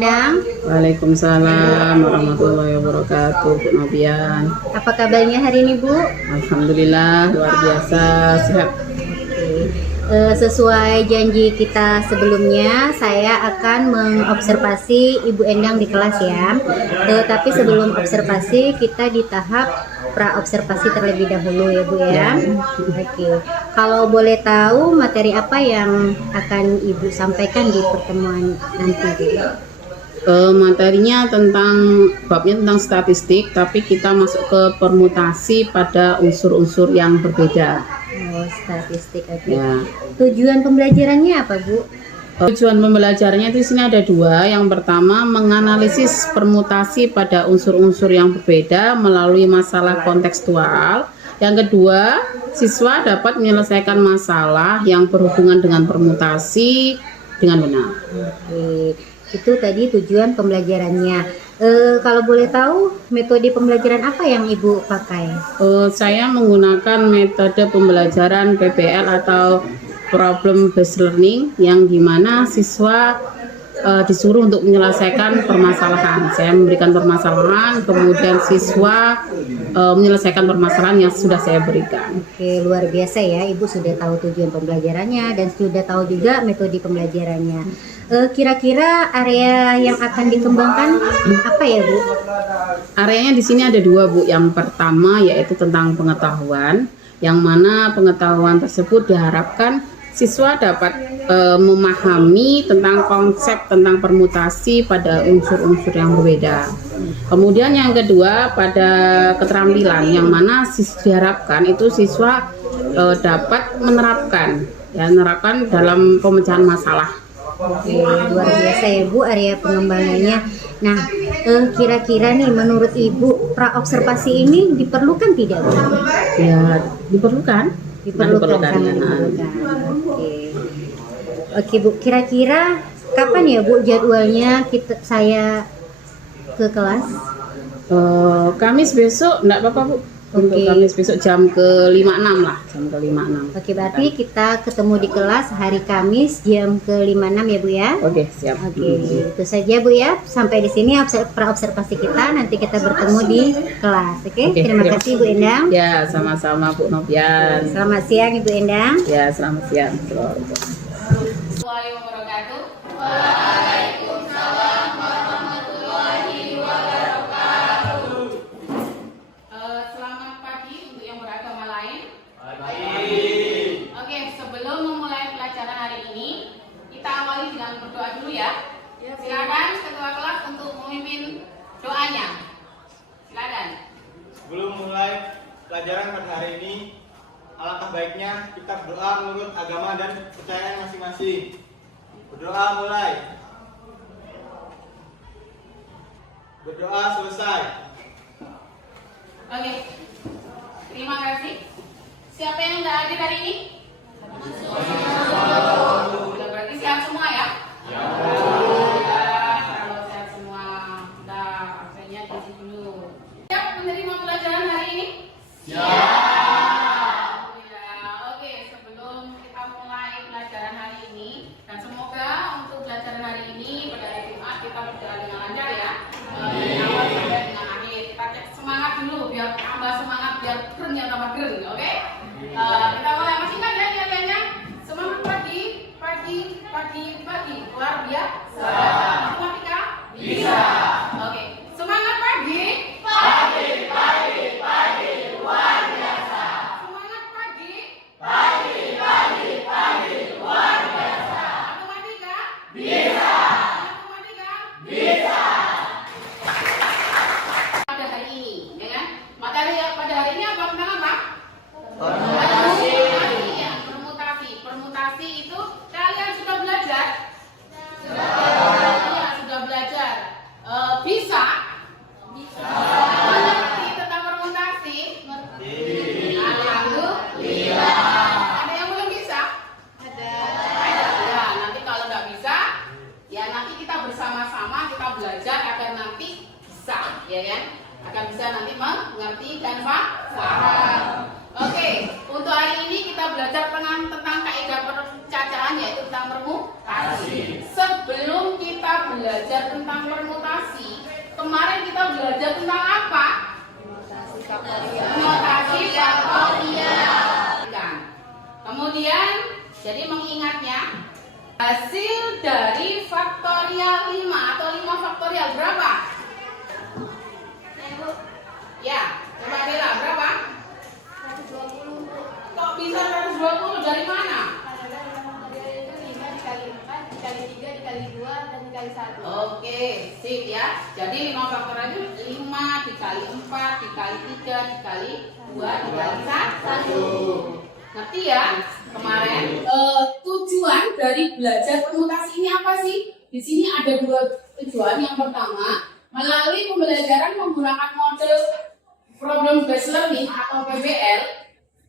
Endang. Waalaikumsalam warahmatullahi wabarakatuh, Bu Novian. Apa kabarnya hari ini, Bu? Alhamdulillah luar biasa sehat. Sesuai janji kita sebelumnya, saya akan mengobservasi Ibu Endang di kelas ya. Tapi sebelum observasi, kita di tahap pra-observasi terlebih dahulu ya Bu ya. Oke. Kalau boleh tahu materi apa yang akan Ibu sampaikan di pertemuan nanti? Materinya babnya tentang statistik, tapi kita masuk ke permutasi pada unsur-unsur yang berbeda. Oh, statistik. Oke. Ya. Tujuan pembelajarannya apa, Bu? Tujuan pembelajarannya di sini ada dua. Yang pertama, menganalisis permutasi pada unsur-unsur yang berbeda melalui masalah kontekstual. Yang kedua, siswa dapat menyelesaikan masalah yang berhubungan dengan permutasi dengan benar. Oke, itu tadi tujuan pembelajarannya. Kalau boleh tahu, metode pembelajaran apa yang Ibu pakai? Saya menggunakan metode pembelajaran PBL atau Problem Based Learning, yang dimana siswa disuruh untuk menyelesaikan permasalahan. Saya memberikan permasalahan, kemudian siswa menyelesaikan permasalahan yang sudah saya berikan. Oke, luar biasa ya, Ibu sudah tahu tujuan pembelajarannya dan sudah tahu juga metode pembelajarannya. Kira-kira area yang akan dikembangkan apa ya, Bu? Areanya di sini ada dua, Bu. Yang pertama yaitu tentang pengetahuan, yang mana pengetahuan tersebut diharapkan siswa dapat memahami tentang konsep tentang permutasi pada unsur-unsur yang berbeda. Kemudian yang kedua pada keterampilan, yang mana diharapkan itu siswa dapat menerapkan dalam pemecahan masalah. Oke, luar biasa ya Bu area pengembangannya. Nah, kira-kira nih menurut Ibu pra-observasi ini diperlukan tidak, Bu? Ya, diperlukan. Diperlukan. Oke Bu, kira-kira kapan ya Bu jadwalnya saya ke kelas? Kamis besok, enggak apa-apa Bu. Untuk Kamis besok jam ke-56 lah, jam ke-56. Oke, berarti kita ketemu di kelas hari Kamis jam ke-56 ya Bu ya? Oke, siap. Oke, itu saja Bu ya. Sampai di sini pra-observasi kita, nanti kita bertemu di kelas. Oke, terima kasih Bu Endang. Ya, sama-sama Bu Novian. Selamat siang Ibu Endang. Ya, selamat siang. Assalamualaikum warahmatullahi wabarakatuh. Waalaikumsalam warahmatullahi wabarakatuh. Selamat pagi untuk yang beragama lain. Pagi. Oke, sebelum memulai pelajaran hari ini, kita awali dengan berdoa dulu ya. Silakan ketua kelas untuk memimpin doanya. Silakan. Sebelum mulai pelajaran pada hari ini, alangkah baiknya kita berdoa menurut agama dan kepercayaan masing-masing. Berdoa mulai. Berdoa selesai. Oke. Terima kasih. Siapa yang sudah hadir hari ini? Sudah, berarti sehat semua ya? Ya. Kalau sehat semua, kita absennya diisi dulu. Siap menerima pelajaran hari ini? Siap. Oke? Kita mulai, masih ingat ya nyanyiannya? Semangat pagi, luar biasa. Matematika? Bisa. Oke, semangat pagi, luar biasa. Semangat pagi, luar biasa. Matematika? Bisa. Matematika? Bisa. Pada hari ini, ya kan? Materi pada hari ini apa tentang apa? Permutasi itu kalian sudah belajar? Sudah belajar. Bisa? Mengerti tentang permutasi? Alhamdulillah. Ada yang belum bisa? Ada. Ya, nanti kalau nggak bisa, ya nanti kita bersama-sama kita belajar agar nanti bisa, ya kan? Agar bisa nanti mengerti dan paham. Oke, untuk hari ini kita belajar tentang kaidah percacaan pemulasaran yaitu tentang permutasi. Sebelum kita belajar tentang permutasi, kemarin kita belajar tentang apa? Mutasi faktorial. Kemudian, jadi mengingatnya, hasil dari faktorial 5 atau 5 faktorial berapa? Ya, coba Dela, berapa? 120. Kok bisa 120 dari mana? Itu 5 dikali 4 dikali 3 dikali 2 dan dikali 1. Oke, sip ya. Jadi 5 faktorial itu 5 dikali 4 dikali 3 dikali 2 dikali 1. Ngerti ya? Kemarin tujuan dari belajar permutasi ini apa sih? Di sini ada 2 tujuan. Yang pertama, melalui pembelajaran menggunakan model problem based learning atau PBL,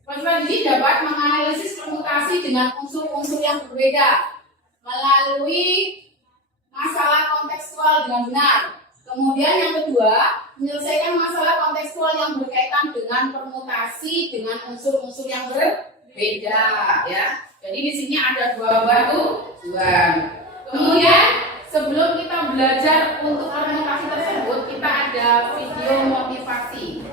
peserta didik dapat menganalisis permutasi dengan unsur-unsur yang berbeda melalui masalah kontekstual dengan benar. Kemudian yang kedua, menyelesaikan masalah kontekstual yang berkaitan dengan permutasi dengan unsur-unsur yang berbeda, ya. Jadi di sini ada 2 tujuan. Kemudian sebelum kita belajar untuk permutasi tersebut, kita ada video motivasi.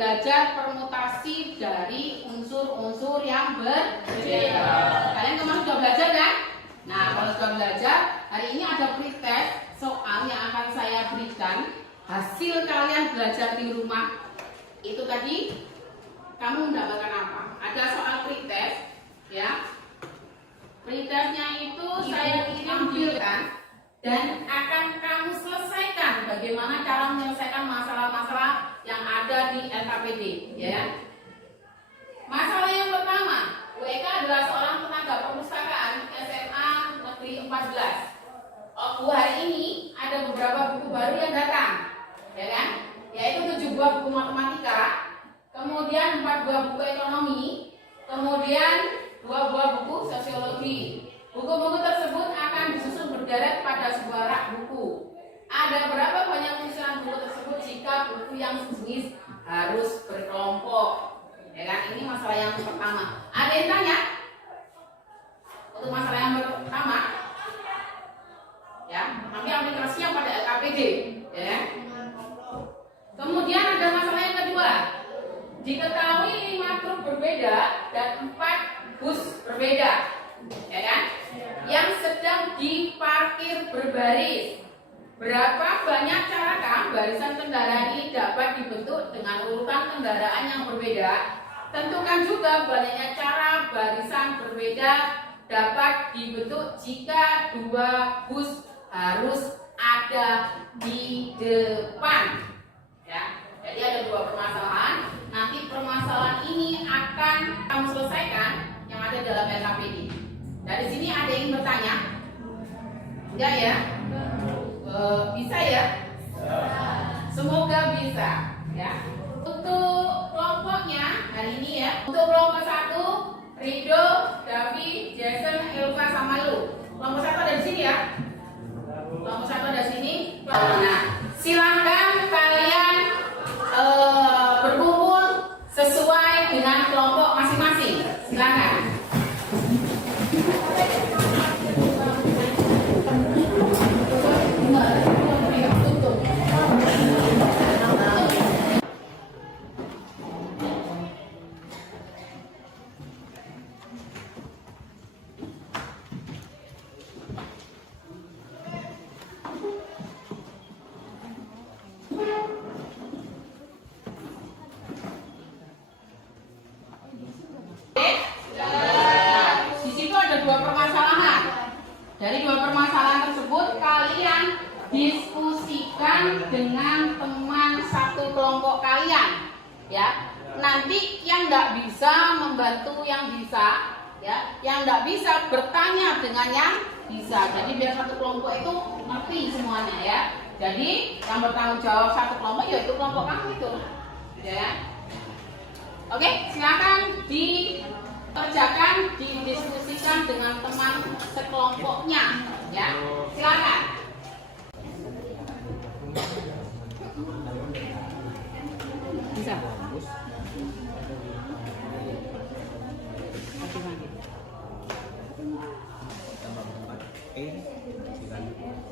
Belajar permutasi dari unsur-unsur yang berbeda. Kalian kemarin sudah belajar kan? Nah, kalau sudah belajar, hari ini ada pretest soal yang akan saya berikan. Hasil kalian belajar di rumah itu tadi, kamu mendapatkan apa? Ada soal pretest, ya. Pretestnya itu saya tampilkan dan akan kamu selesaikan bagaimana cara menyelesaikan masalah-masalah yang ada di LKPD, ya. Masalah yang pertama, WK adalah seorang tenaga perpustakaan SMA Negeri 14. Hari ini ada beberapa buku baru yang datang, ya kan? Yaitu 7 buah buku matematika, kemudian 4 buah buku ekonomi, kemudian 2 buah buku sosiologi. Buku-buku tersebut akan disusun berderet pada sebuah rak buku. Ada berapa banyak penyusunan buku tersebut jika buku yang sejenis harus berkelompok? Ya kan, ini masalah yang pertama. Ada yang tanya? Untuk masalah yang pertama, ya, nanti aplikasinya pada LKPD, ya. Kemudian ada masalah yang kedua. Diketahui 5 truk berbeda dan 4 bus berbeda, ya kan? Yang sedang diparkir berbaris. Berapa banyak carakah barisan kendaraan ini dapat dibentuk dengan urutan kendaraan yang berbeda? Tentukan juga banyaknya cara barisan berbeda dapat dibentuk jika 2 bus harus ada di depan. Ya, jadi ada 2 permasalahan. Nanti permasalahan ini akan kamu selesaikan yang ada dalam LKPD. Dari sini ada yang bertanya? Enggak ya? Bisa ya? Semoga bisa, ya. Untuk kelompoknya hari ini ya. Untuk kelompok 1, Rido, Davi, Jason, Elva, sama Lu. Kelompok 1 ada di sini ya. Kelompok 1 ada di sini. Nah, silakan kalian berkumpul sesuai dengan kelompok masing-masing. Silakan. kalian, ya. Nanti yang tidak bisa membantu yang bisa, ya. Yang tidak bisa bertanya dengan yang bisa. Jadi biar satu kelompok itu ngerti semuanya, ya. Jadi yang bertanggung jawab satu kelompok yaitu kelompok kamu itu, ya. Oke, silakan dikerjakan, didiskusikan dengan teman sekelompoknya, ya. Silakan. Bisa.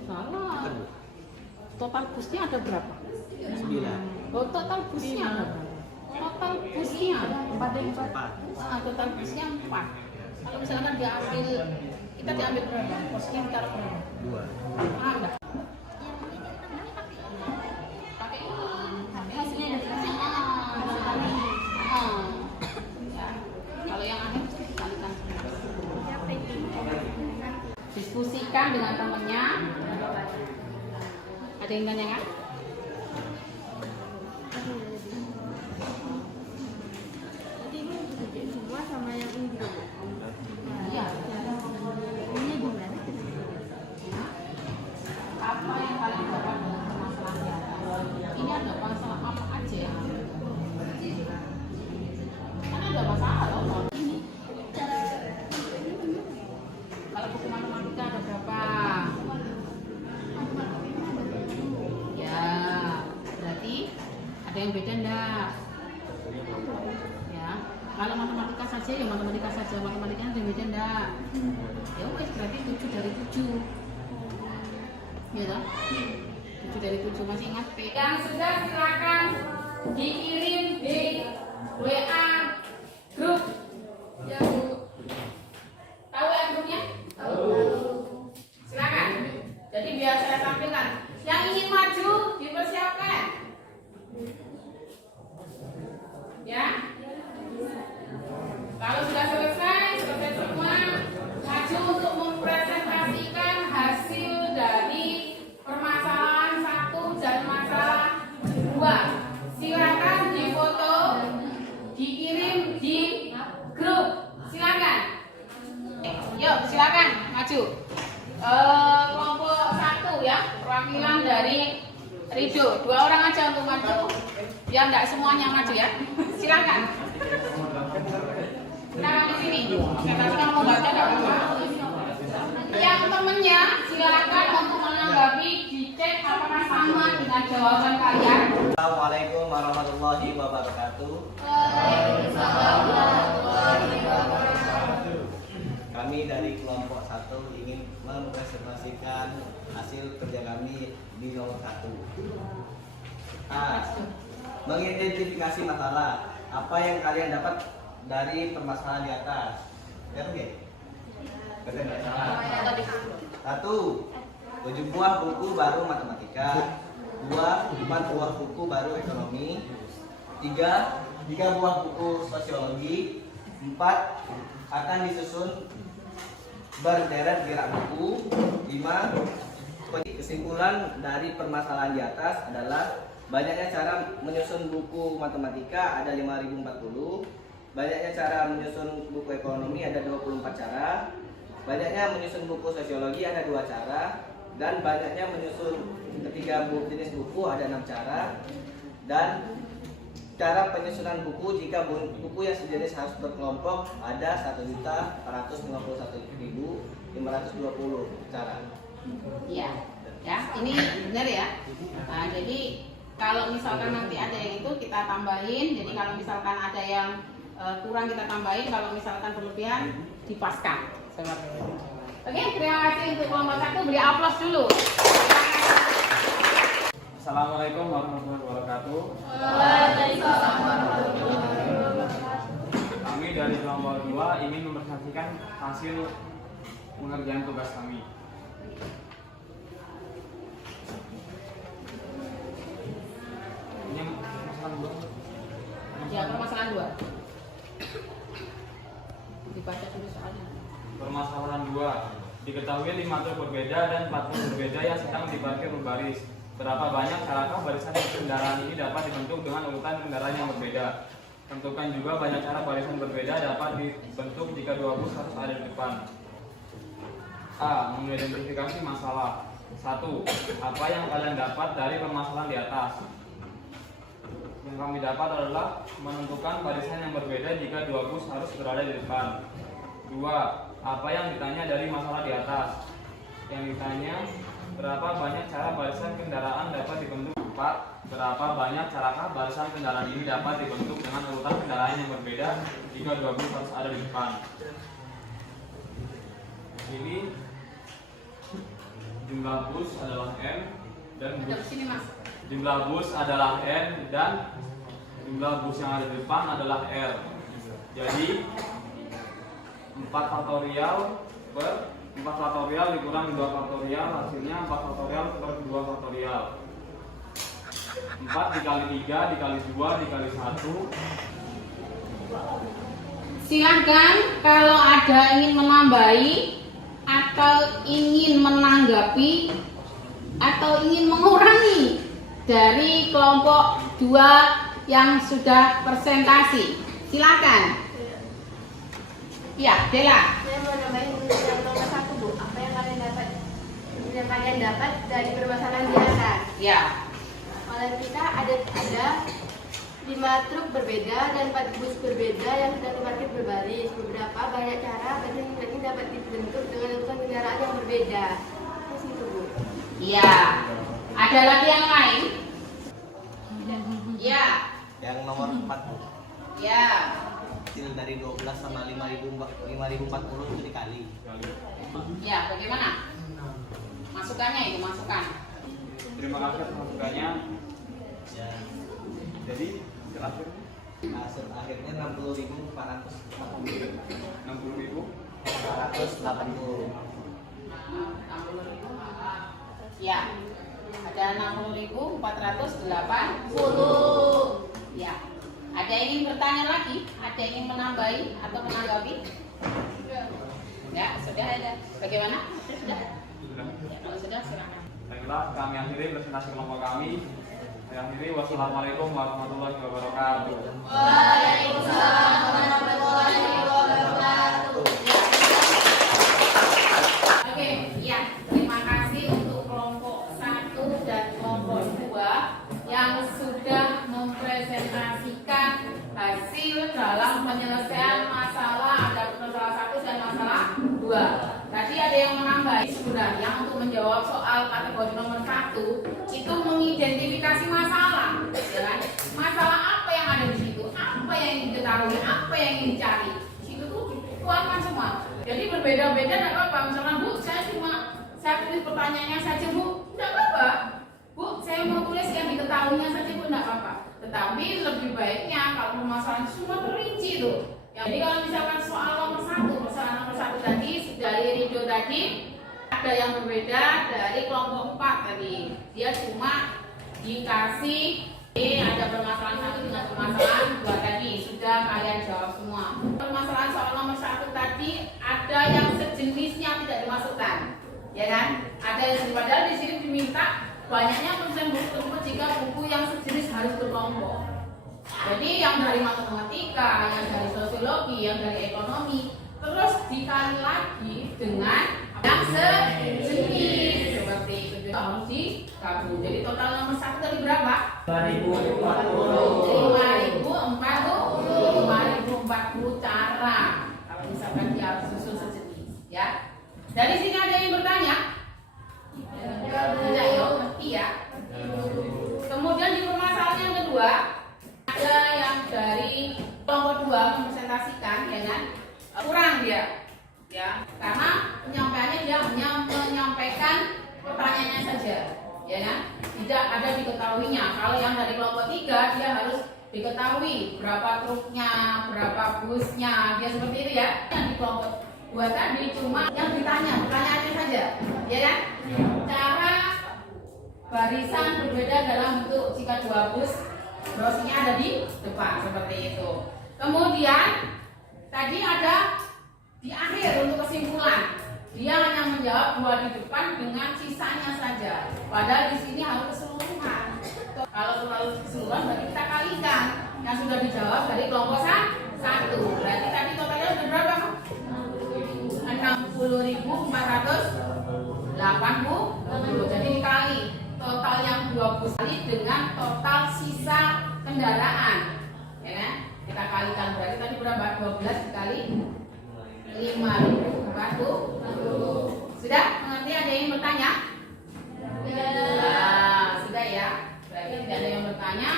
Salah. Total busnya ada berapa? 9. Oh, total busnya ada berapa? Total busnya 4. Total busnya 4. Kalau misalkan kita diambil berapa? Busnya ditaruh berapa? 2. Ada. Pakai hasilnya ada berapa? Kalau yang ada dikalikan. Diskusikan dengan temannya. Ada yang nanyakan? Semua sama yang ini. Iya. Ini gimana? Apa yang kalian dapat dengan permasalahannya? Ini ada masalah apa aja ya? Kan ada masalah loh. Kalau buku matematika ada berapa? Ya, berarti ada yang beda enggak? Ya, kalau matematika saja ya matematika saja, matematikanya ada yang beda enggak? Ya wes berarti 7 dari 7. Ya toh? 7 dari 7 masih ingat P. Yang sudah silakan dikirim di WA grup. Ya Bu. Tahu ya grupnya? Tahu. Silakan. Jadi biar saya tampilkan. Yang ingin maju dipersiapkan. Ya. Kalau sudah selesai semua, maju untuk mempresentasikan hasil dari permasalahan 1 dan masalah 2. Silakan difoto, dikirim di grup. Silakan. Yuk, silakan maju. Kelompok 1 ya, perwakilan dari Rido. 2 orang aja untuk maju. Biar enggak semuanya maju ya. Silakan. Silakan di sini. Saya kasih kamu baca enggak apa-apa. Yang temennya silakan untuk menanggapi, dicek apakah sama dengan jawaban kalian. Assalamualaikum warahmatullahi wabarakatuh. Kami dari kelompok 1 ingin mempresentasikan hasil kerja kami di nomor 1. A. Mengidentifikasi masalah. Apa yang kalian dapat dari permasalahan di atas? Ya, oke. Kerja nggak salah. 1. 7 buah buku baru matematika. 2. 4 buah buku baru ekonomi. 3 buah buku sosiologi. 4 akan disusun berderet gerak buku. 5 kesimpulan dari permasalahan di atas adalah banyaknya cara menyusun buku matematika ada 5040, banyaknya cara menyusun buku ekonomi ada 24 cara, banyaknya menyusun buku sosiologi ada 2 cara, dan banyaknya menyusun ketiga jenis buku ada 6 cara, dan cara penyusunan buku jika buku yang sejenis harus berkelompok ada 1.451.520 cara. Iya, ya, ini benar ya. Nah, jadi kalau misalkan nanti ada yang itu kita tambahin. Jadi kalau misalkan ada yang kurang kita tambahin, kalau misalkan berlebihan dipaskan. Oke, terima kasih untuk kelompok 1. Beri aplaus dulu. Assalamualaikum warahmatullahi wabarakatuh. Waalaikumsalam warahmatullahi wabarakatuh. Kami dari kelompok 2 ingin mempresentasikan hasil pengerjaan tugas kami. Ini masalah 2. Ya, permasalahan 2. Dibaca dulu soalnya. Permasalahan 2. Diketahui 5 truk berbeda dan 4 truk berbeda yang sedang diparkir berbaris. Berapa banyak carakah barisan kendaraan ini dapat dibentuk dengan urutan kendaraan yang berbeda. Tentukan juga banyak cara barisan berbeda dapat dibentuk jika dua bus harus ada di depan. A. Mengidentifikasi masalah. 1. Apa yang kalian dapat dari permasalahan di atas? Yang kami dapat adalah menentukan barisan yang berbeda jika dua bus harus berada di depan. 2. Apa yang ditanya dari masalah di atas? Yang ditanya, berapa banyak cara barisan kendaraan dapat dibentuk? 4. Berapa banyak carakah barisan kendaraan ini dapat dibentuk dengan urutan kendaraan yang berbeda jika dua bus harus ada di depan? Ini jumlah bus adalah N dan Ada sini Mas. jumlah bus adalah N dan jumlah bus yang ada di depan adalah R. Jadi 4 faktorial per 4 faktorial dikurang 2 faktorial, hasilnya 4 faktorial per 2 faktorial. 4 dikali 3 dikali 2 dikali 1. Silakan kalau ada ingin menambahi atau ingin menanggapi atau ingin mengurangi dari kelompok 2 yang sudah presentasi. Silakan. Ya, Dela. Saya mau nambahin yang nomor 1 Bu. Apa yang kalian dapat dari permasalahan di atas? Ya. Kalau kita ada 5 truk berbeda dan 4 bus berbeda yang sudah diparkir berbaris. Beberapa banyak cara barisan ini dapat dibentuk dengan urutan kendaraan yang berbeda. Terus itu Bu. Ya. Ada lagi yang lain? Ya. Yang nomor 4 Bu. Ya. Hasil dari 12 sama 5040 itu dikali. Ya, bagaimana? Masukannya itu masukan. Terima kasih atas masukannya. Ya. Jadi terakhir Hasil akhirnya 60.480. 60.480. Ya. Ada 60.480. Ya. Ada yang ingin bertanya lagi? Ada yang ingin menambahi atau menanggapi? Ya, sudah ada. Bagaimana? Sudah? Ya, kalau sudah silakan. Baiklah, kami akhiri presentasi kelompok kami. Saya akhiri. Wassalamualaikum warahmatullahi wabarakatuh. Waalaikumsalam warahmatullahi wabarakatuh. Oke, ya. Terima kasih untuk kelompok 1 dan kelompok 2 yang sudah mempresentasikan hasil dalam penyelesaian masalah, ada masalah 1 dan masalah 2. Tadi ada yang menambah sebenarnya untuk menjawab soal kategori nomor 1 itu mengidentifikasi masalah, ya kan? Masalah apa yang ada di situ, apa yang ingin diketahui, apa yang ingin dicari, situ tuh dituangkan semua. Jadi berbeda-beda, tidak apa-apa. Misalnya Bu, saya tulis pertanyaannya saja Bu, tidak apa-apa. Bu, saya mau tulis yang diketahuinya saja Bu, tidak apa-apa. Tetapi lebih baiknya kalau permasalahan semua terinci tuh. Jadi kalau misalkan soal nomor 1, persoalan nomor 1 tadi dari Ridho tadi ada yang berbeda dari kelompok 4 tadi. Dia cuma dikasih ada permasalahan 1 dengan permasalahan 2 tadi. Sudah kalian jawab semua. Permasalahan soal nomor 1 tadi ada yang sejenisnya tidak dimasukkan, ya kan? Ada yang padahal di sini diminta banyaknya penulisan buku tersebut jika buku yang sejenis harus berkelompok. Jadi yang dari matematika, yang dari sosiologi, yang dari ekonomi, terus dikali lagi dengan yang sejenis seperti itu harus digabung. Jadi total nomor 1 tadi berapa? 5.040 cara. Kalau misalkan dia harus susun sejenis, ya. Dari sini ada yang bertanya? Tidak ya, mesti ya. Kemudian di permasalahan yang kedua ada yang dari kelompok 2 mempresentasikan, ya kan? Kurang dia, ya, karena penyampaiannya dia hanya menyampaikan pertanyaannya saja, ya kan? Tidak ada diketahuinya. Kalau yang dari kelompok 3 dia harus diketahui berapa truknya, berapa busnya, dia seperti itu ya. Yang di kelompok 2 tadi cuma yang ditanya pertanyaannya saja, ya kan? Cara barisan berbeda dalam bentuk jika 2 bus rosinya ada di depan seperti itu. Kemudian tadi ada di akhir untuk kesimpulan Dia hanya menjawab 2 di depan dengan sisanya saja. Padahal di sini harus keseluruhan. Kalau terlalu keseluruhan berarti kita kalikan yang sudah dijawab dari kelompok 1. Berarti tadi totalnya sudah berapa? 60.480. Jadi dikali total yang 20 kali dengan total sisa kendaraan. Ya kan? Kita kalikan berarti tadi berapa? 12 dikali 5.400. Sudah? Mengerti? Ada yang bertanya? Sudah ya. Berarti tidak ada yang bertanya.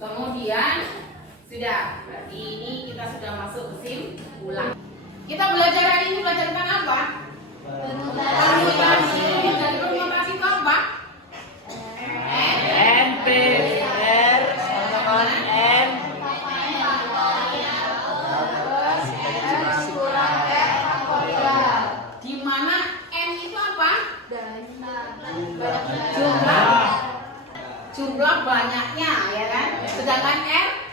Kemudian sudah. Berarti ini kita sudah masuk kesimpulan. Kita belajar hari ini belajar tentang apa? Permutasi. Dari permutasi itu apa? NP R sama N. Di mana N itu apa? Jumlah banyaknya, ya kan? Sedangkan R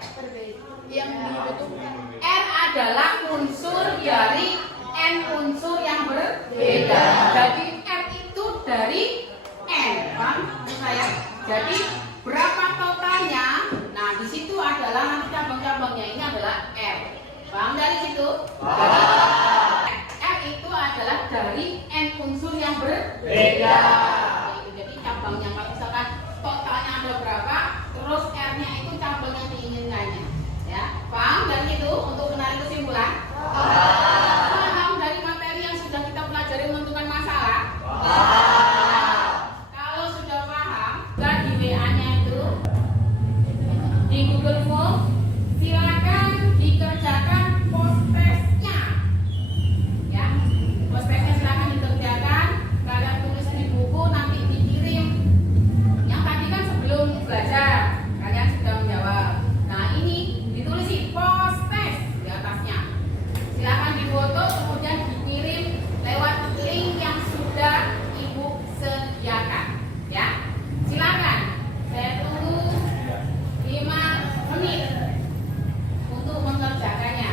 R adalah unsur dari N unsur yang berbeda. Jadi R itu dari N, paham saya? Jadi berapa totalnya? Nah di situ adalah nanti cabang-cabangnya ini adalah R. Paham dari situ? Jadi R itu adalah dari N unsur yang berbeda. Jadi cabangnya kalau misalkan totalnya ada berapa, terus R-nya itu cabang yang diinginkannya. Ya, paham dari itu untuk menarik kesimpulan? Paham dari materi yang sudah kita pelajari menentukan masalah? Kalau sudah paham, dan di WA-nya itu di Google Form, silakan dikerjakan post-testnya. Ya, post-testnya silakan dikerjakan. Kalian tulis di buku, nanti dikirim. Yang tadi kan sebelum belajar, kalian sudah menjawab. Nah ini ditulis di post test di atasnya. Silakan difoto kemudian dikirim lewat link yang sudah Ibu sediakan. Ya, silakan. Saya tunggu 5 menit untuk mengerjakannya.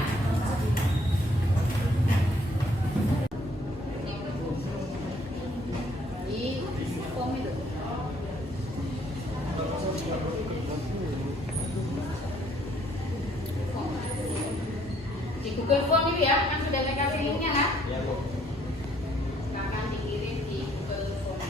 Di form itu. Di Google Form itu ya, kan sudah saya kasih linknya kan? Ya, Bu. Silakan dikirim di Google Form.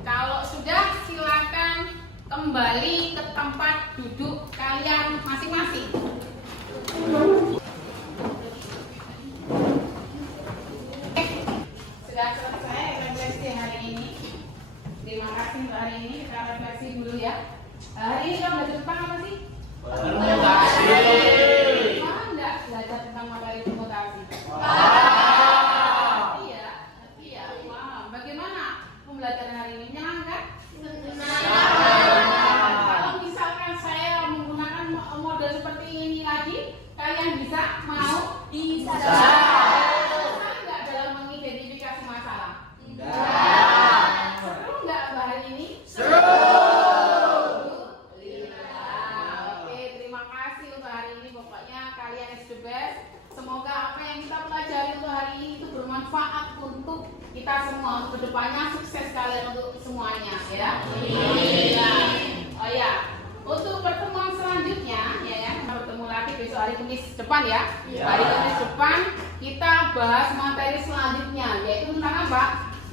Kalau sudah silakan kembali ke tempat duduk kalian masing-masing. Sudah selesai refleksi hari ini. Terima kasih untuk hari ini. Kita refleksi dulu ya. Hari ini kita belajar tentang apa sih? Permutasi. Paham nggak belajar tentang materi permutasi? Iya, iya, paham. Bagaimana pembelajaran hari ini? Menyenangkan? Kalau misalkan saya menggunakan model seperti ini lagi, kalian bisa mau? Bisa. Susah nggak dalam mengidentifikasi masalah? Tidak. Seru nggak hari ini? Seru. Oke, terima kasih untuk hari ini. Pokoknya kalian is the best. Semoga apa yang kita pelajari untuk hari ini itu bermanfaat untuk kita semua. Untuk kedepannya sukses kalian untuk semuanya, ya. Oh ya, untuk pertemuan selanjutnya, ya, kita bertemu lagi besok hari Kamis depan ya. Hari Kamis depan kita bahas materi selanjutnya, yaitu tentang apa?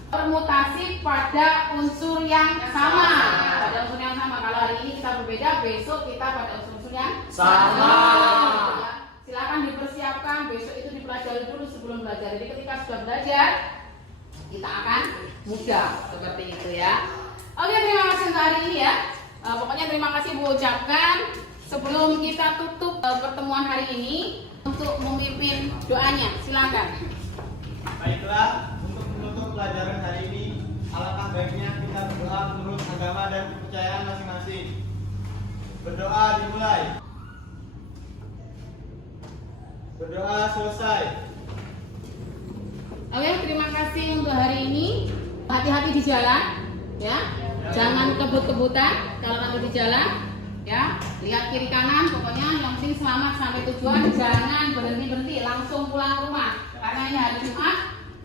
Permutasi pada unsur yang sama. Pada unsur yang sama. Kalau hari ini kita berbeda, besok kita pada unsur yang sama. Ya. Silakan dipersiapkan, besok itu dipelajari dulu sebelum belajar. Jadi ketika sudah belajar, kita akan mudah seperti itu ya. Oke, terima kasih untuk hari ini ya. Pokoknya terima kasih Bu ucapkan. Sebelum kita tutup pertemuan hari ini, untuk memimpin doanya, silakan. Baiklah, untuk menutup pelajaran hari ini, alangkah baiknya kita berdoa menurut agama dan kepercayaan masing-masing. Berdoa dimulai. Berdoa selesai. Oke, terima kasih untuk hari ini. Hati-hati di jalan, ya. Jangan kebut-kebutan kalau nanti di jalan, ya. Lihat kiri kanan, pokoknya yang penting selamat sampai tujuan. Jangan berhenti-berhenti, langsung pulang ke rumah. Karena ini hari Jumat.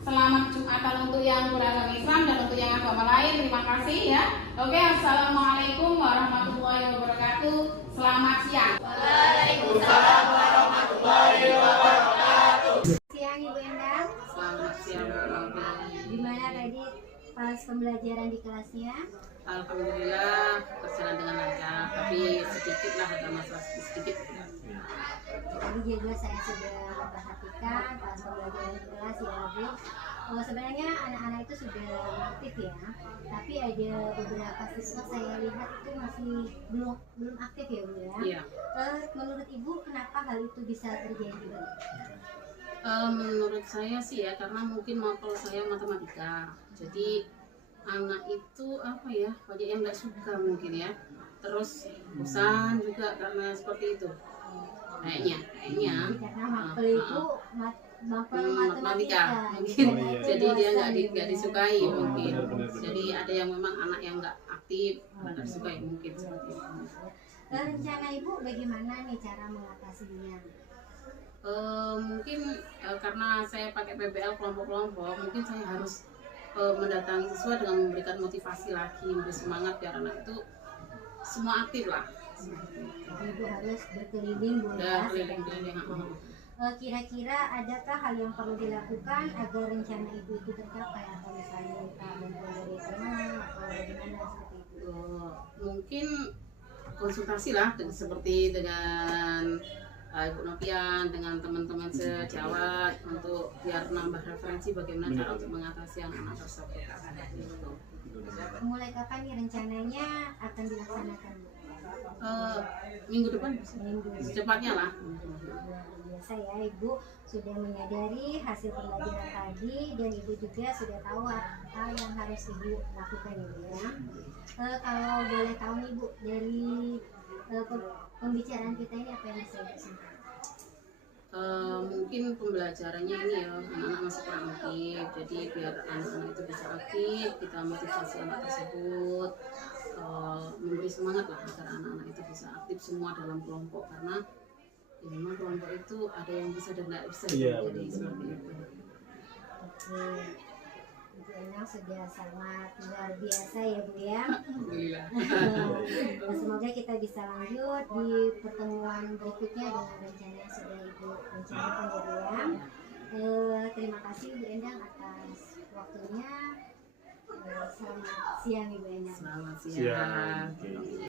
Selamat Jumatan untuk yang beragama Islam dan untuk yang agama lain. Terima kasih ya. Oke, assalamualaikum warahmatullahi wabarakatuh. Selamat siang. Waalaikumsalam warahmatullahi wabarakatuh. Siang Ibu Endang. Selamat siang. Gimana tadi pas pembelajaran di kelasnya? Alhamdulillah berjalan dengan lancar, tapi sedikit lah ada masalah sedikit. Tadi juga saya sudah memperhatikan pas pembelajaran di kelas ya Bu. Sebenarnya anak-anak itu sudah aktif ya, tapi ada beberapa siswa saya lihat itu masih belum aktif ya Bu ya. Iya. Menurut Ibu kenapa hal itu bisa terjadi? Menurut saya sih ya, karena mungkin mapel saya matematika, jadi anak itu apa ya, banyak yang nggak suka mungkin ya, terus bosan juga karena seperti itu kayaknya Karena mapel itu mapel matematika mungkin, jadi dia nggak disukai mungkin, jadi ada yang memang anak yang nggak aktif nggak disukai mungkin seperti itu. Rencana Ibu bagaimana nih cara mengatasinya? Mungkin karena saya pakai PBL kelompok-kelompok, mungkin saya harus mendatangi siswa dengan memberikan motivasi lagi, memberi semangat biar anak itu semua aktif lah. Ibu harus berkeliling Bu ya. Keliling-keliling. Kira-kira adakah hal yang perlu dilakukan agar rencana Ibu itu tercapai, atau misalnya minta bantuan dari teman atau bagaimana seperti itu? Mungkin konsultasi lah seperti dengan Ibu Novian, dengan teman-teman sejawat untuk biar nambah referensi bagaimana cara untuk mengatasi anak-anak tersebut. Mulai kapan nih rencananya akan dilaksanakan Bu? Minggu depan Minggu. secepatnya lah. Luar biasa ya, Ibu sudah menyadari hasil pembelajaran tadi dan Ibu juga sudah tahu apa yang harus Ibu lakukan Ibu ya. Kalau boleh tahu nih Bu, dari pembicaraan kita ini apa yang bisa Ibu sampaikan? Mungkin pembelajarannya ini ya, anak-anak masih kurang aktif, jadi biar anak-anak itu bisa aktif, kita motivasi anak tersebut, memberi semangat lah agar anak-anak itu bisa aktif semua dalam kelompok, karena ya memang kelompok itu ada yang bisa dan tidak bisa, jadi seperti itu. Oke, Ibu Endang sudah sangat luar biasa ya Bu ya. Alhamdulillah. Nah, semoga kita bisa lanjut di pertemuan berikutnya dengan rencana yang sudah Ibu rencanakan ya Bu ya. Terima kasih Ibu Endang atas waktunya. Selamat siang Ibu Endang. Selamat siang.